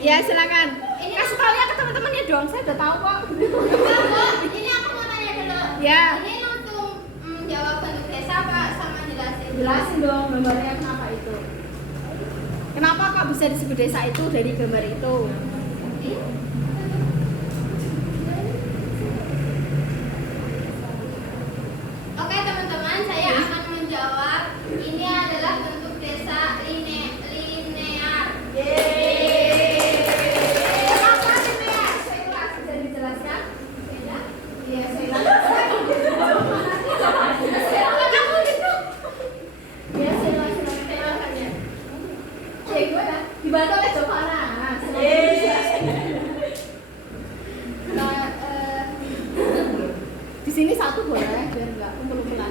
Ya silakan. Kasih tahu ya ke teman-temannya dong. Saya udah tahu kok. Ini aku mau tanya dulu. Ya. Ini untuk jawab bentuk desa apa sama jelasin? Jelasin dong gambarnya kenapa itu. Kenapa kok bisa disebut desa itu dari gambar itu? Oke teman-teman, saya akan menjawab. Ini adalah bentuk desa linear. Kenapa linear? Saya ulas bisa dijelaskan? Iya, saya ulas. Ya, saya ulas aja. Ya, gue ya. Dibantu oleh Jovana. Di sini satu boleh, biar nggak kumpul-kumpulan.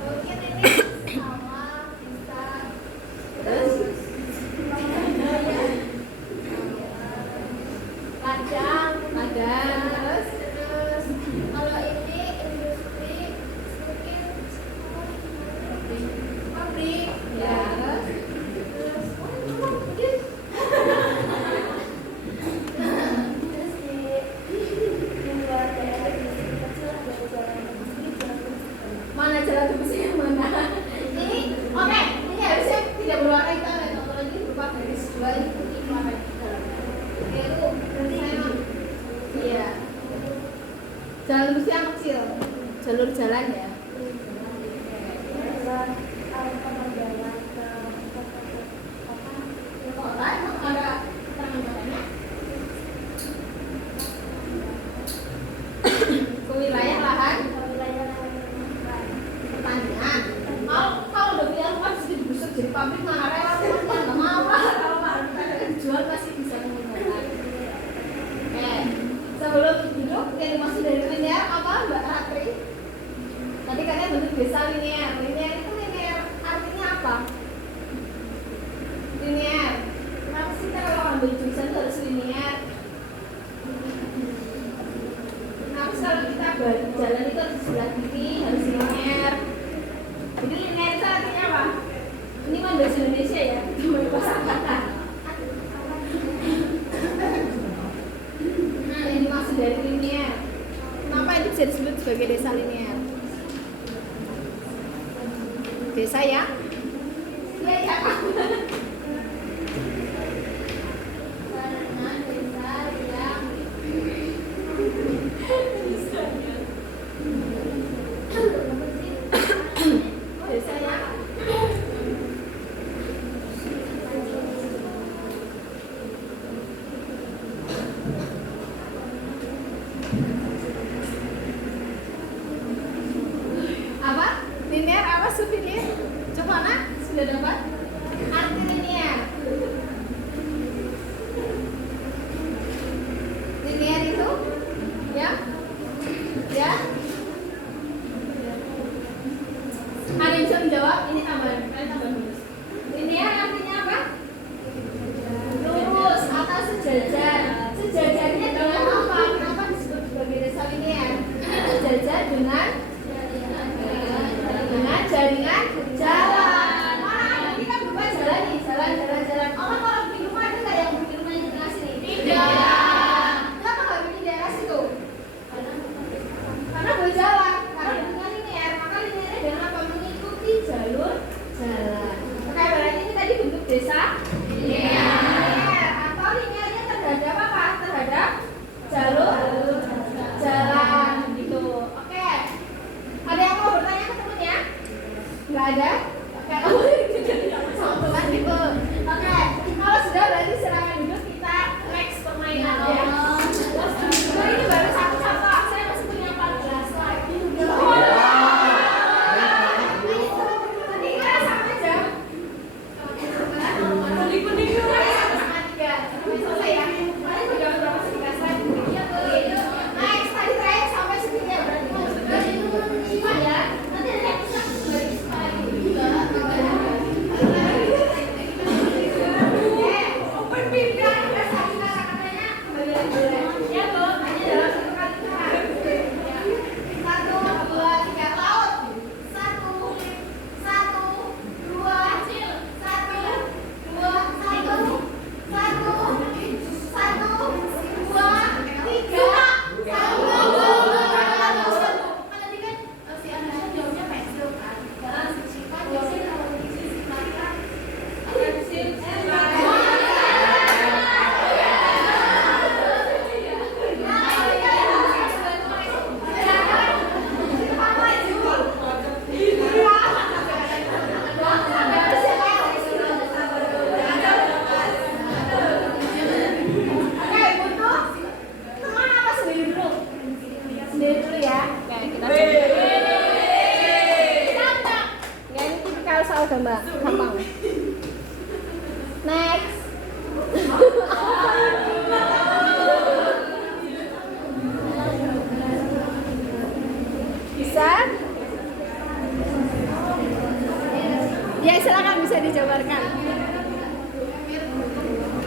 Mungkin ini sama bisa. Terus ladang, terus Kalau ini industri mungkin pabrik. ya, Terus mana jalan tembus yang mana? Ini oke, ini harusnya tidak berwarna hitam dan teman-teman ini berupa garis dua ini putih warna dalam. Itu berarti memang iya. Jalan tembus yang kecil, jalur jalan ya. Kota emang ada keterangan kotanya? Ke wilayah lahan pertanian. Kalau udah punya rumah bisa digusur jadi pabrik mana rela nggak mau lah. Kalau nggak dijual pasti bisa menggunakan. Sebelum hidup yang dimaksud dari linear apa Mbak Ratri? Tadi katanya bentuk desa linear. Linear itu linear artinya apa? Linear. Kenapa sih kita kalau ambil jurusan itu harus linear? Kenapa sih kalau kita jalan itu harus di sebelah kiri harus linear? Jadi linear itu artinya apa? Ini kan bahasa Indonesia ya, cuma bahasa kata. Nah, yang dimaksud dari linear. Kenapa itu bisa disebut sebagai desa linear? Desa ya? Iya ya.